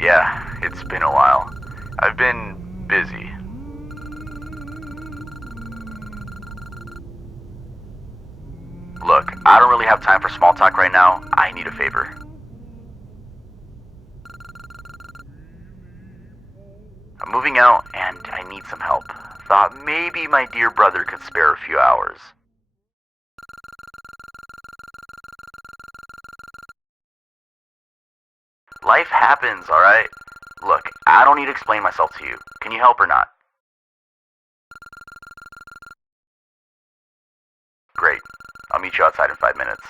Yeah, it's been a while. I've been busy. Look, I don't really have time for small talk right now. I need a favor. I'm moving out and I need some help. Thought maybe my dear brother could spare a few hours. Life happens, alright? Look, I don't need to explain myself to you. Can you help or not? Great. I'll meet you outside in 5 minutes.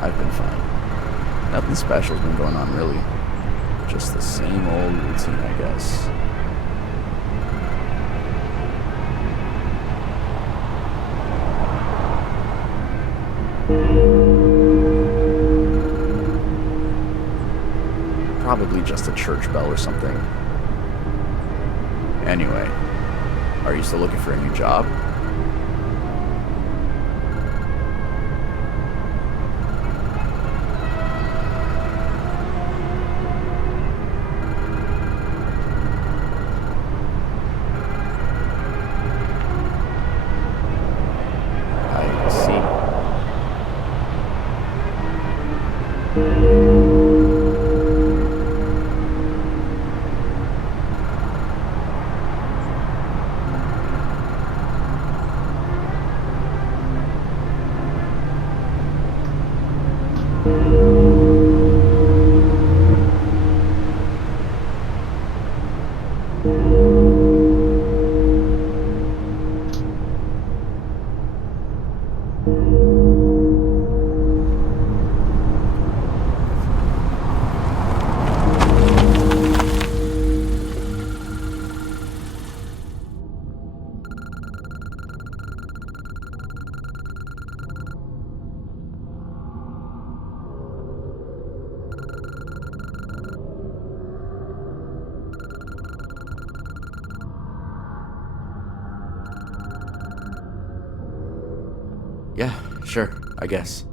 I've been fine. Nothing special's been going on, really. Just the same old routine, I guess. Probably just a church bell or something. Anyway, are you still looking for a new job? I see. Yeah, sure, I guess.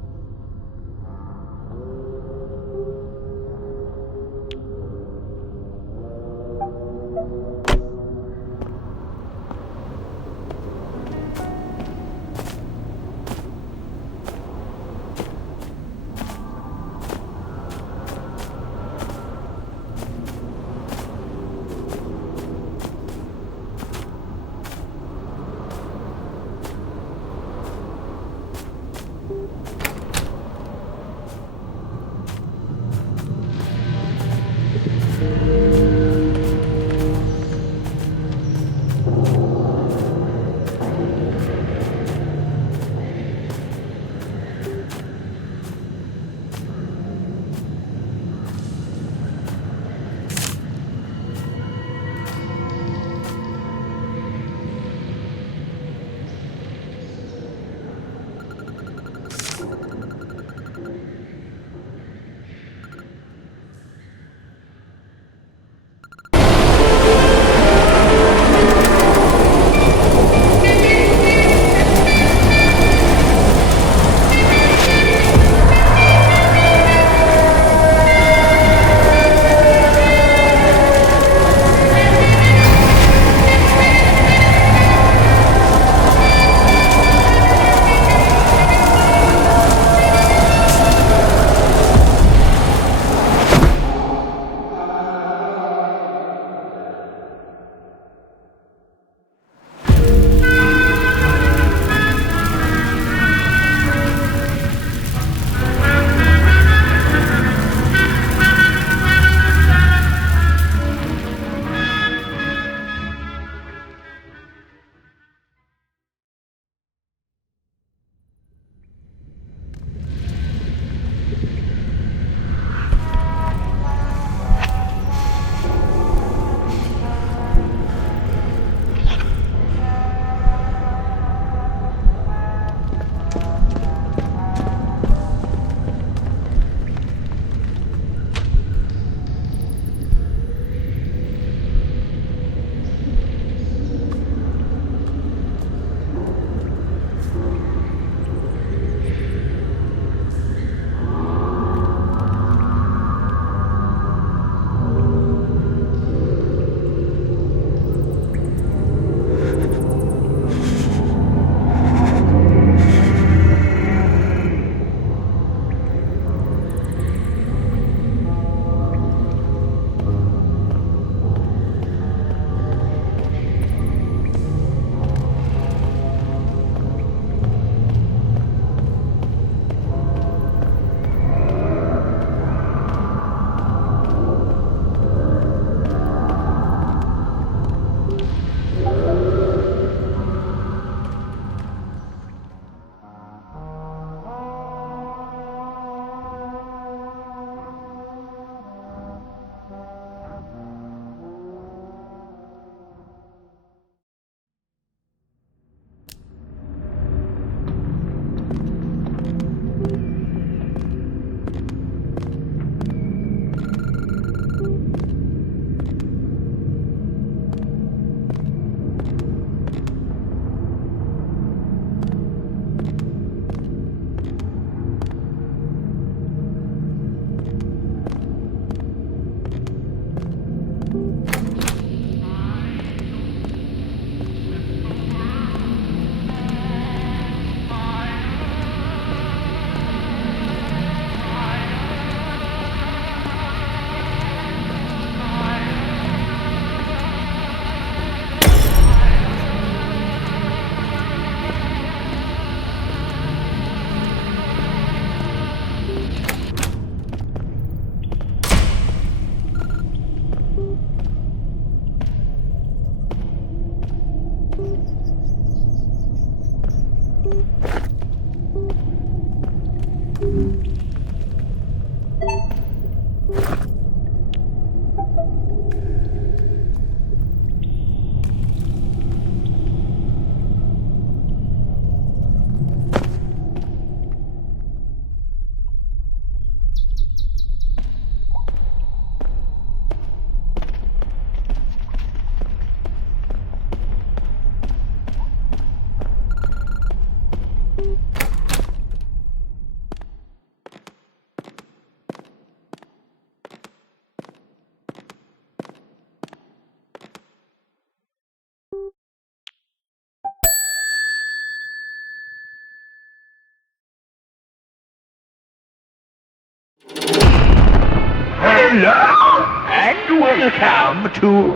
Welcome to...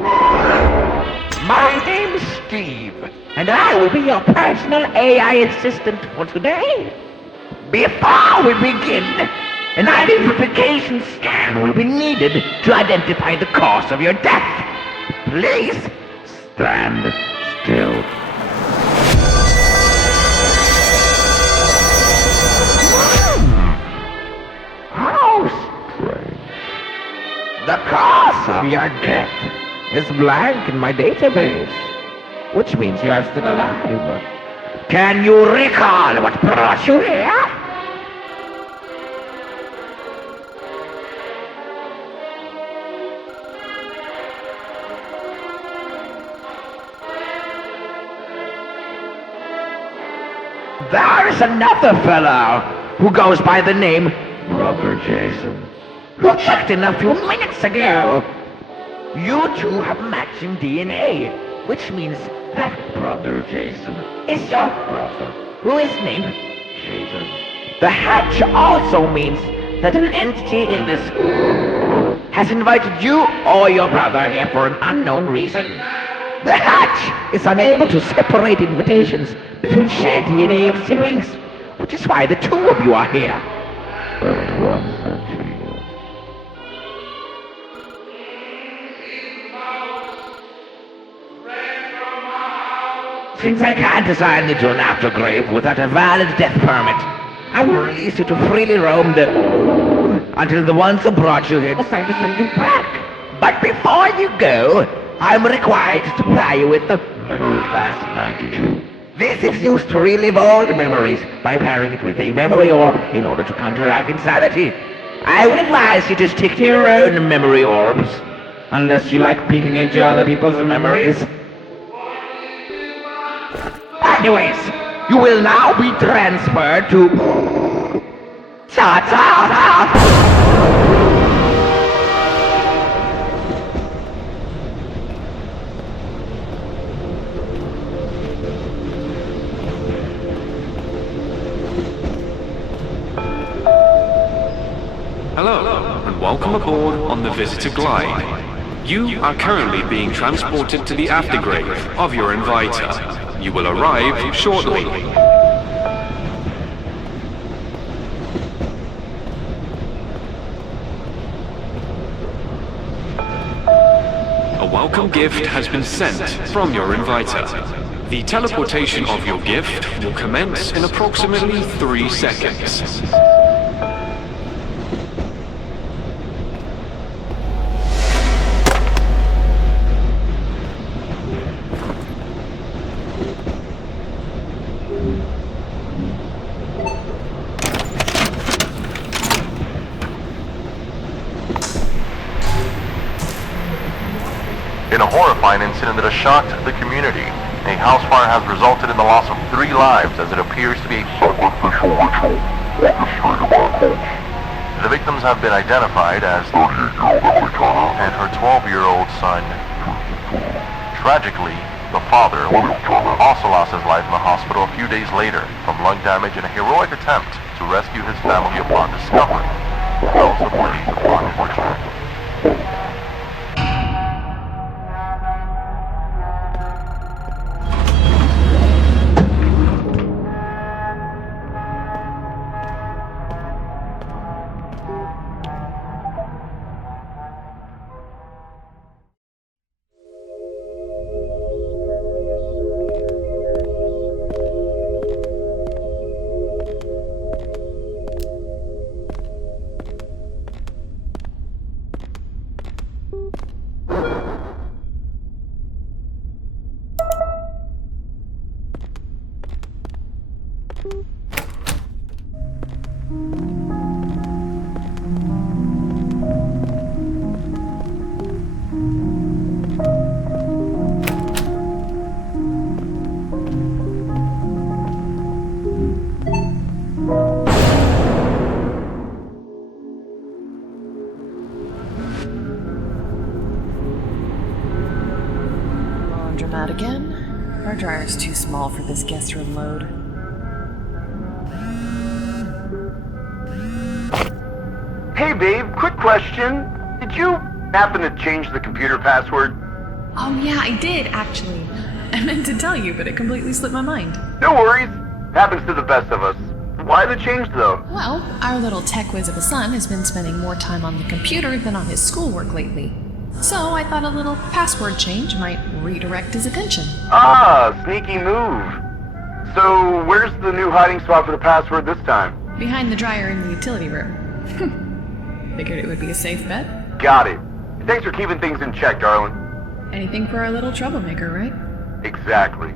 My name's Steve, and I will be your personal AI assistant for today. Before we begin, an identification scan will be needed to identify the cause of your death. Please stand still. How strange. The cause of your death is blank in my database, which means you are still alive. Can you recall what brought you here? There's another fellow who goes by the name Brother Jason, who checked in a few minutes ago. You two have matching DNA, which means that Brother Jason is your brother, who is named Jason. The hatch also means that an entity in this has invited you or your brother here for an unknown reason. The hatch is unable to separate invitations between shared DNA of siblings, which is why the two of you are here. But one century. Since I can't assign you to an aftergrave without a valid death permit, I will release you to freely roam until the ones who brought you here decide to send you back. But before you go, I'm required to supply you with the Memory Class 92. This is used to relive old memories by pairing it with a memory orb in order to counteract insanity. I would advise you to stick to your own memory orbs, unless you like peeking into other people's memories. Anyways, you will now be transferred to... Hello, and welcome aboard on the Visitor Glide. You are currently being transported to the aftergrave of your inviter. You will arrive shortly. A welcome gift has been sent from your inviter. The teleportation of your gift will commence in approximately 3 seconds. In a horrifying incident that has shocked the community, a house fire has resulted in the loss of 3 lives as it appears to be a sacrificial ritual orchestrated by a cult. The victims have been identified as 38-year-old Americana and her 12-year-old son. Tragically, the father also lost his life in the hospital a few days later from lung damage in a heroic attempt to rescue his family upon discovery the bells of blaze upon his return. Laundromat again? Our dryer's too small for this guest room load. Hey babe, quick question. Did you Happen to change the computer password? Oh yeah, I did, actually. I meant to tell you, but it completely slipped my mind. No worries. Happens to the best of us. Why the change, though? Well, our little tech whiz of a son has been spending more time on the computer than on his schoolwork lately. So I thought a little password change might redirect his attention. Ah, sneaky move. So, where's the new hiding spot for the password this time? Behind the dryer in the utility room. Figured it would be a safe bet. Got it. Thanks for keeping things in check, darling. Anything for our little troublemaker, right? Exactly.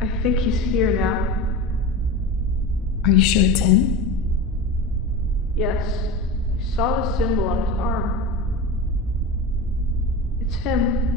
I think he's here now. Are you sure it's him? Yes, I saw the symbol on his arm. It's him.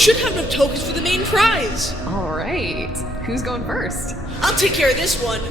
should have enough tokens for the main prize. Alright. Who's going first? I'll take care of this one.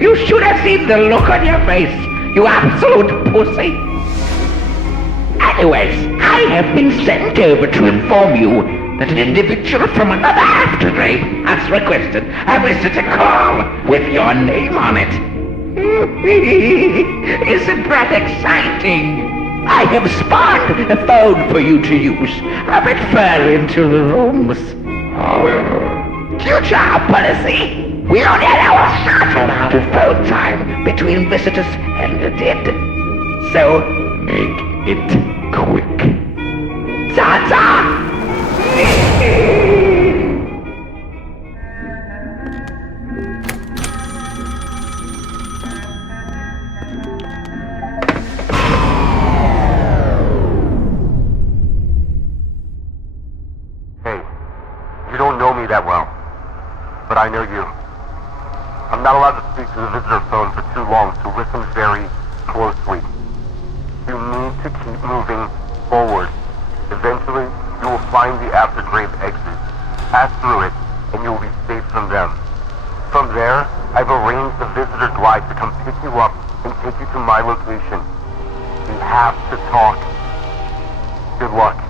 You should have seen the look on your face, you absolute pussy. Anyways, I have been sent over to inform you that an individual from another afterlife has requested a visitor call with your name on it. Isn't that exciting? I have spawned a phone for you to use a bit further into the rooms. Future policy. We don't allow a short amount of phone time between visitors and the dead. So, make it quick. Ta-ta! Hey, you don't know me that well, but I know you. I'm not allowed to speak to the visitor phone for too long, so listen very closely. You need to keep moving forward. Eventually, you will find the aftergrave exit. Pass through it, and you will be safe from them. From there, I've arranged the visitor glide to come pick you up and take you to my location. We have to talk. Good luck.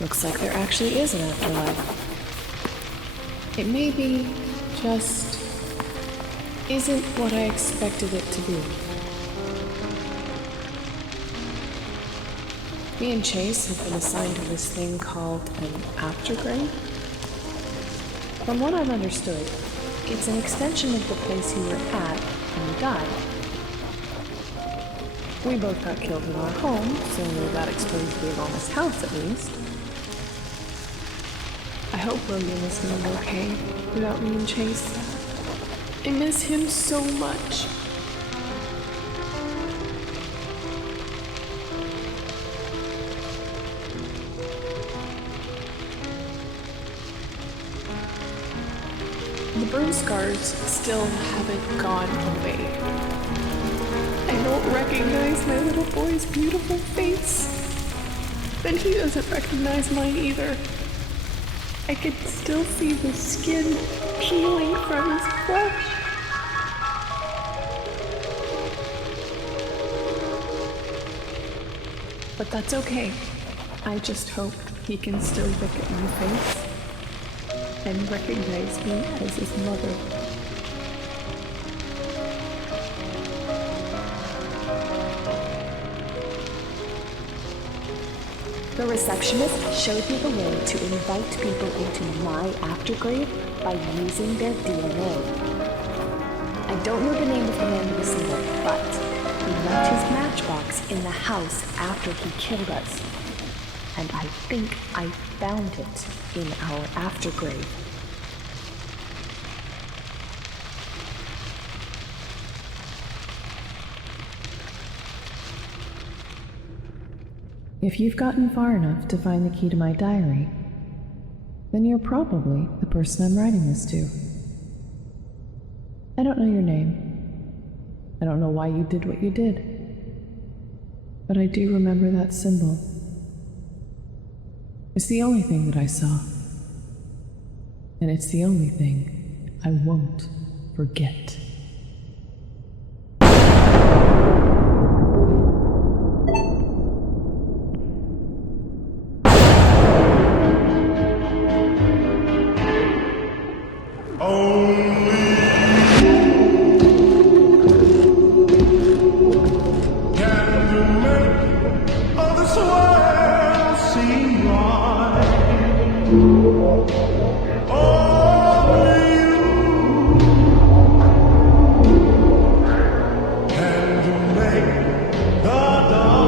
Looks like there actually is an afterlife. It maybe just isn't what I expected it to be. Me and Chase have been assigned to this thing called an aftergrave. From what I've understood, it's an extension of the place you were at when you died. We both got killed in our home, so that explains the enormous house at least. I hope William is doing okay without me and Chase. I miss him so much. The burn scars still haven't gone away. I don't recognize my little boy's beautiful face, and he doesn't recognize mine either. I could still see the skin peeling from his flesh. But that's okay. I just hope he can still look at my face and recognize me as his mother. The receptionist showed me the way to invite people into my aftergrave by using their DNA. I don't know the name of the man who was single, but he left his matchbox in the house after he killed us. And I think I found it in our aftergrave. If you've gotten far enough to find the key to my diary, then you're probably the person I'm writing this to. I don't know your name. I don't know why you did what you did. But I do remember that symbol. It's the only thing that I saw. And it's the only thing I won't forget.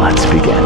Let's begin.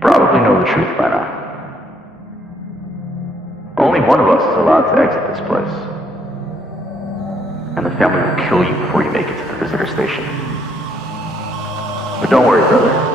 Probably know the truth by now. Only one of us is allowed to exit this place. And the family will kill you before you make it to the visitor station. But don't worry, brother.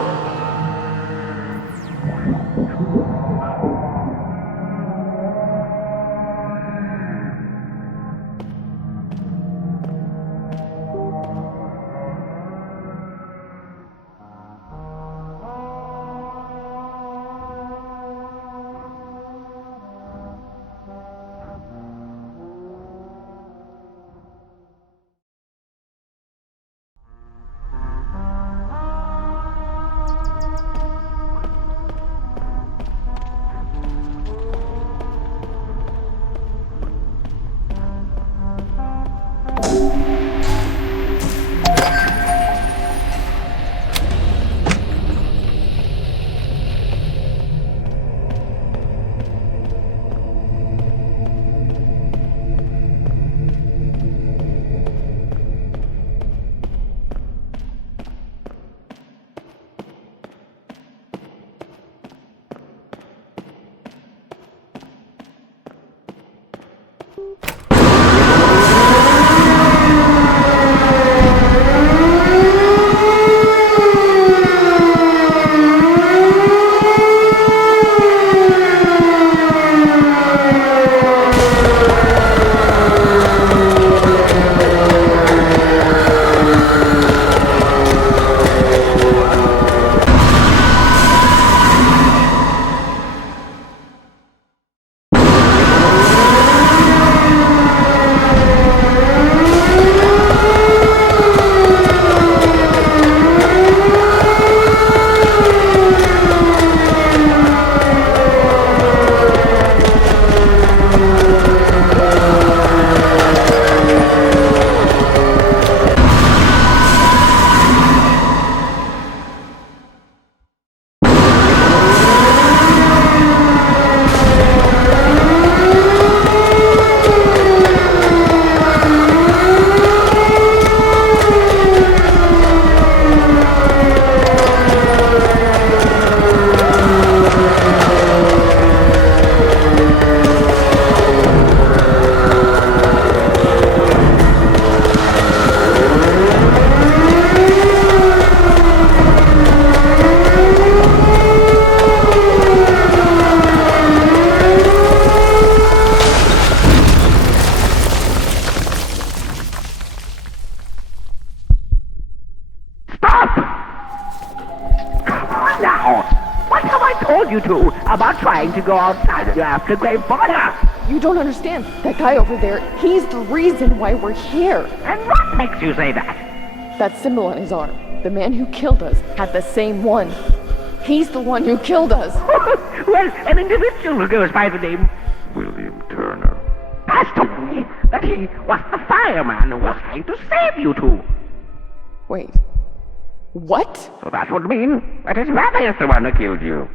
You two about trying to go outside of your aftergrave border. You don't understand. That guy over there, he's the reason why we're here. And what makes you say that? That symbol on his arm. The man who killed us had the same one. He's the one who killed us. Well, an individual who goes by the name William Turner has told me that he was the fireman who was trying to save you two. Wait. What? So that would mean that his brother is the one who killed you.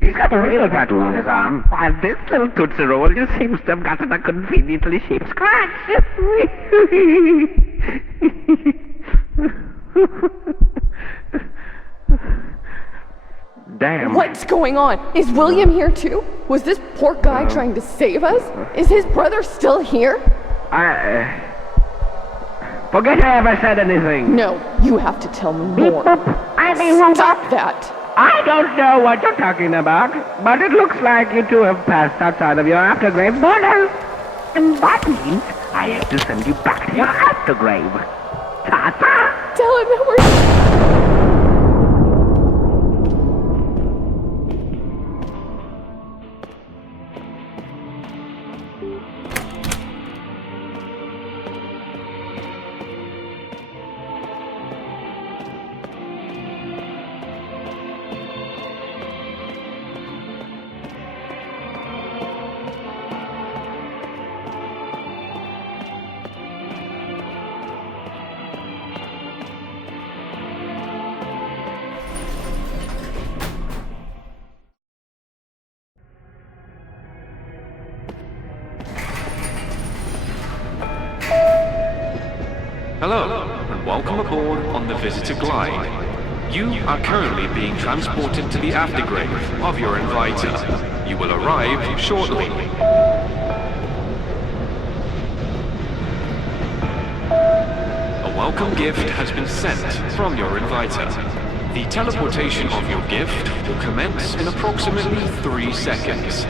He's got a real tattoo on his arm, while this little Tootsie Roll just seems to have gotten a conveniently shaped scratch. Damn. What's going on? Is William here too? Was this poor guy trying to save us? Is his brother still here? Forget I ever said anything. No, you have to tell me more. Stop that. I don't know what you're talking about, but it looks like you two have passed outside of your aftergrave border. And that means I have to send you back to your aftergrave. Ta-ta! Tell him that we're... Hello, and welcome welcome aboard on the Visitor Glide. You are currently being transported to the aftergrave of your inviter. You will arrive shortly. A welcome gift has been sent from your inviter. The teleportation of your gift will commence in approximately 3 seconds.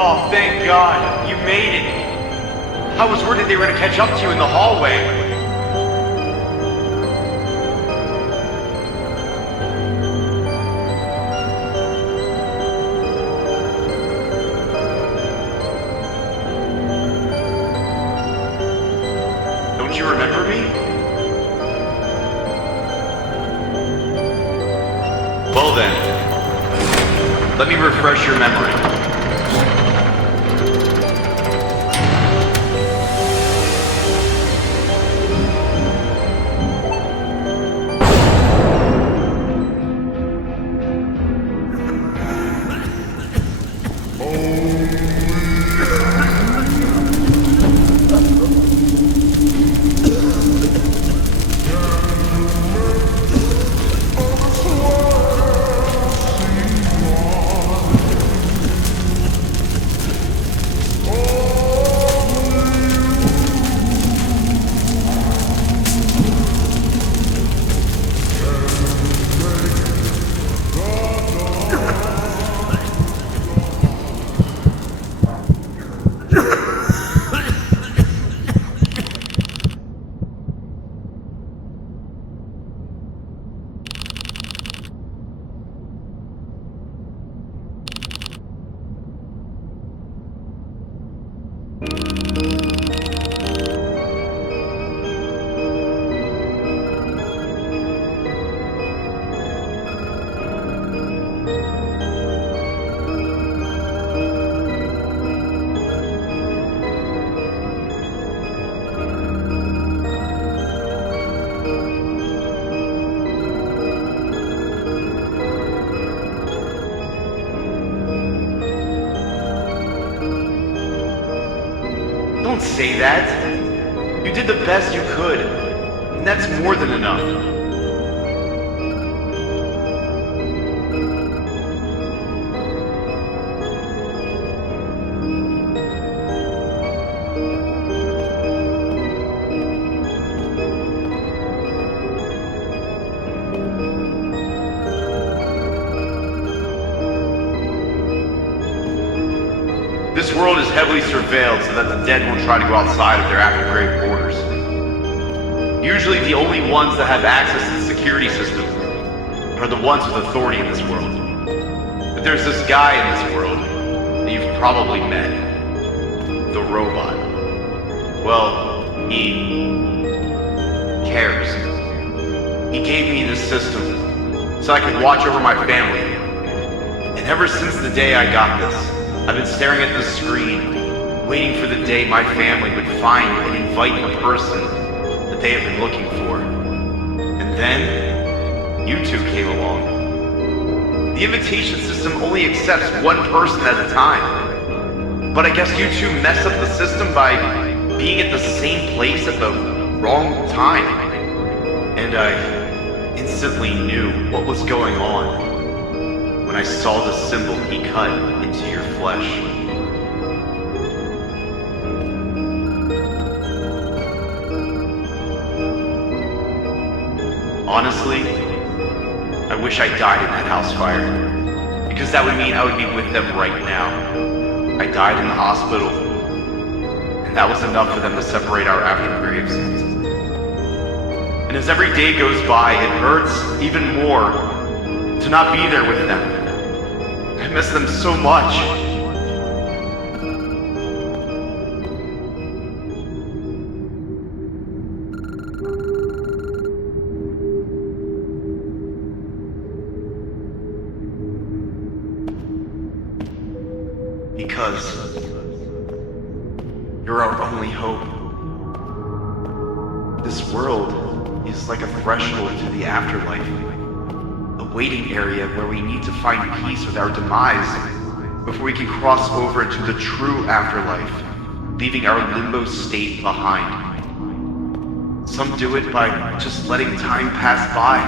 Oh, thank God, you made it. I was worried they were gonna catch up to you in the hallway. Don't you remember me? Well then, let me refresh your memory. Don't say that. You did the best you could, and that's more than enough. heavily surveilled so that the dead won't try to go outside of their after-grave borders. Usually the only ones that have access to the security system are the ones with authority in this world. But there's this guy in this world that you've probably met. The robot. Well, he cares. He gave me this system so I could watch over my family. And ever since the day I got this, I've been staring at this screen, waiting for the day my family would find and invite the person that they have been looking for. And then, you two came along. The invitation system only accepts one person at a time. But I guess you two messed up the system by being at the same place at the wrong time. And I instantly knew what was going on when I saw the symbol he cut into your flesh. Honestly, I wish I died in that house fire, because that would mean I would be with them right now. I died in the hospital, and that was enough for them to separate our aftergraves. And as every day goes by, it hurts even more to not be there with them. I miss them so much. Because you're our only hope. This world is like a threshold to the afterlife. A waiting area where we need to find peace with our demise before we can cross over into the true afterlife, leaving our limbo state behind. Some do it by just letting time pass by.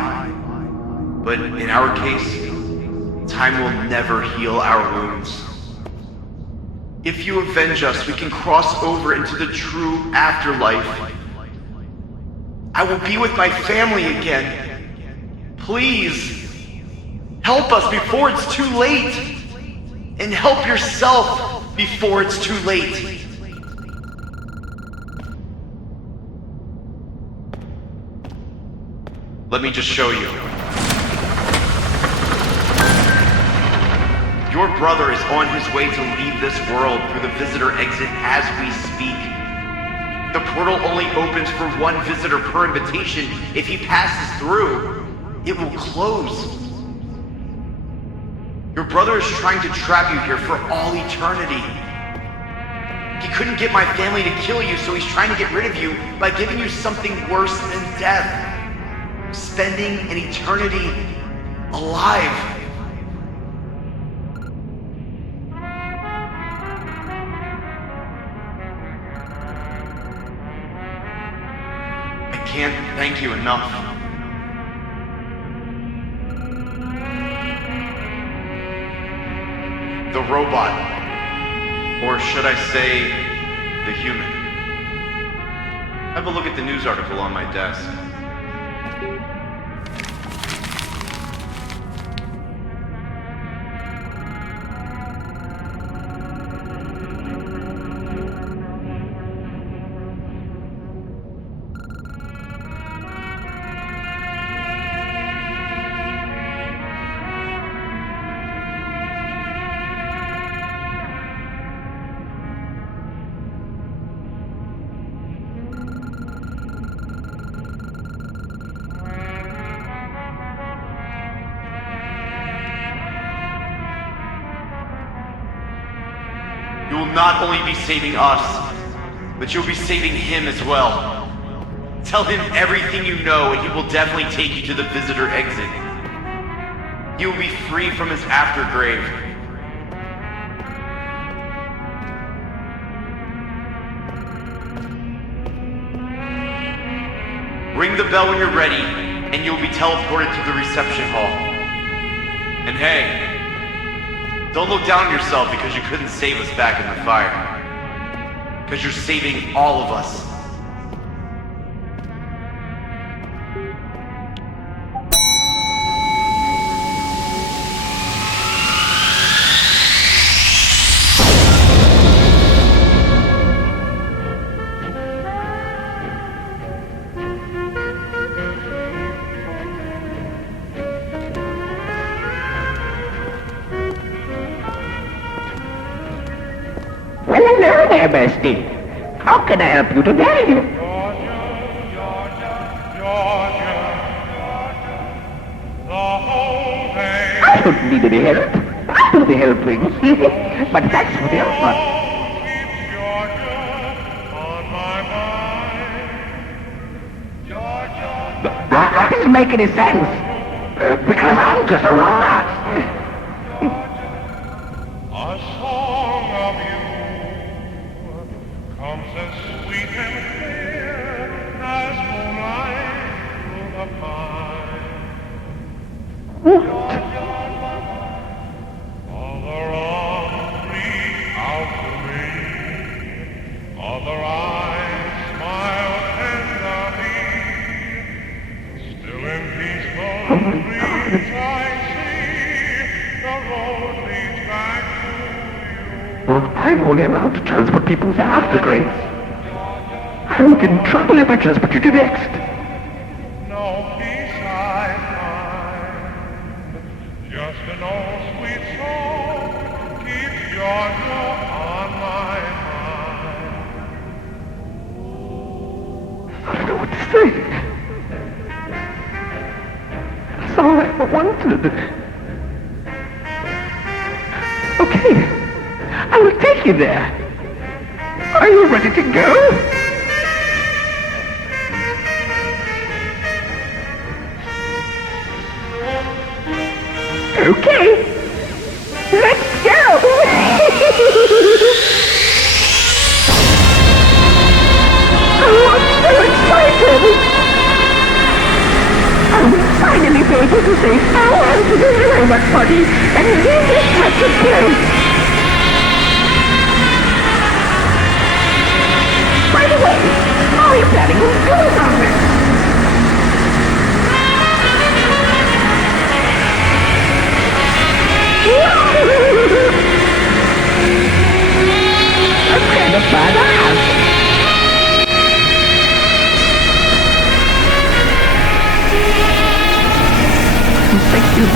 But in our case, time will never heal our wounds. If you avenge us, we can cross over into the true afterlife. I will be with my family again. Please, help us before it's too late. And help yourself before it's too late. Let me just show you. Your brother is on his way to leave this world through the visitor exit as we speak. The portal only opens for one visitor per invitation. If he passes through, it will close. Your brother is trying to trap you here for all eternity. He couldn't get my family to kill you, so he's trying to get rid of you by giving you something worse than death. Spending an eternity alive. I can't thank you enough. The robot, or should I say, the human. Have a look at the news article on my desk. You will not only be saving us, but you'll be saving him as well. Tell him everything you know and he will definitely take you to the visitor exit. He will be free from his aftergrave. Ring the bell when you're ready, and you'll be teleported to the reception hall. And hey, don't look down on yourself because you couldn't save us back in the fire. Because you're saving all of us. there, bestie. How can I help you today? I don't need any help. I do the helping. But that's for the other one. That doesn't make any sense. Because I'm just a robot. A song of you comes as sweet and clear as moonlight through the pine. Other arms reach out to me, other eyes smile tenderly. Still in peaceful dreams I see the road leads back to you. I'm only allowed to transport people's aftergraves. I don't get in trouble if I transport you to next. No peace I find, just an old sweet song keeps Georgia on my mind. I don't know what to say. That's all I ever wanted. Okay, I will take you there. Are you ready to go? Okay, let's go! Oh, I'm so excited! I will finally be able to say farewell to the robot body and leave this wretched place. By the way, how are you planning on doing all this? That's kind of badass. Thank you.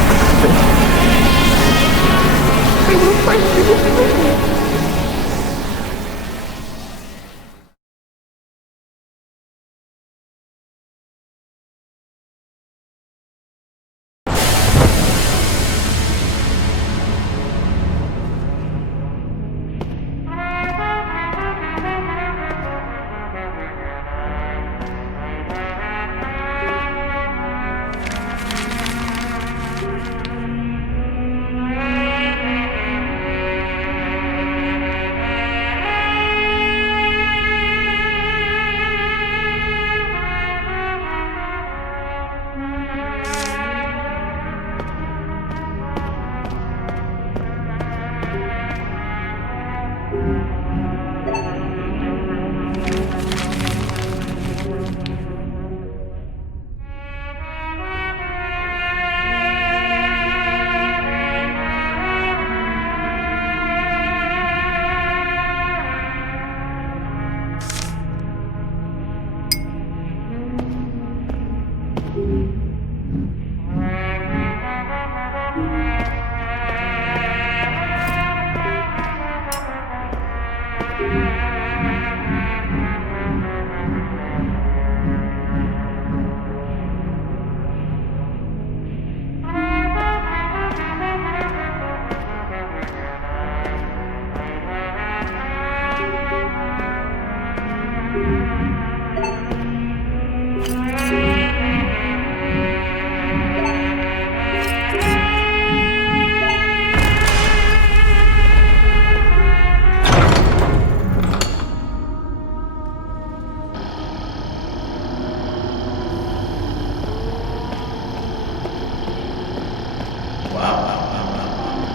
I will find you.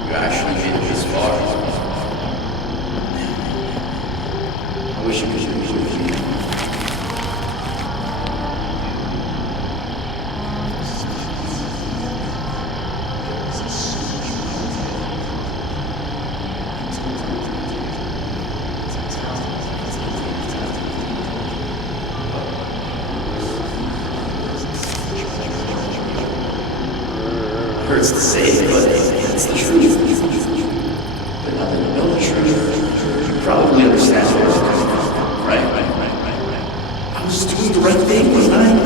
You actually made it this far. I wish I could be with you. Hurts to say, but it's the truth. But now that you know the truth, you probably understand doing the right thing, wasn't I?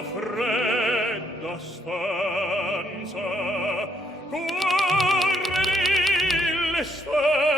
Fredda stanza, corre lì le stelle.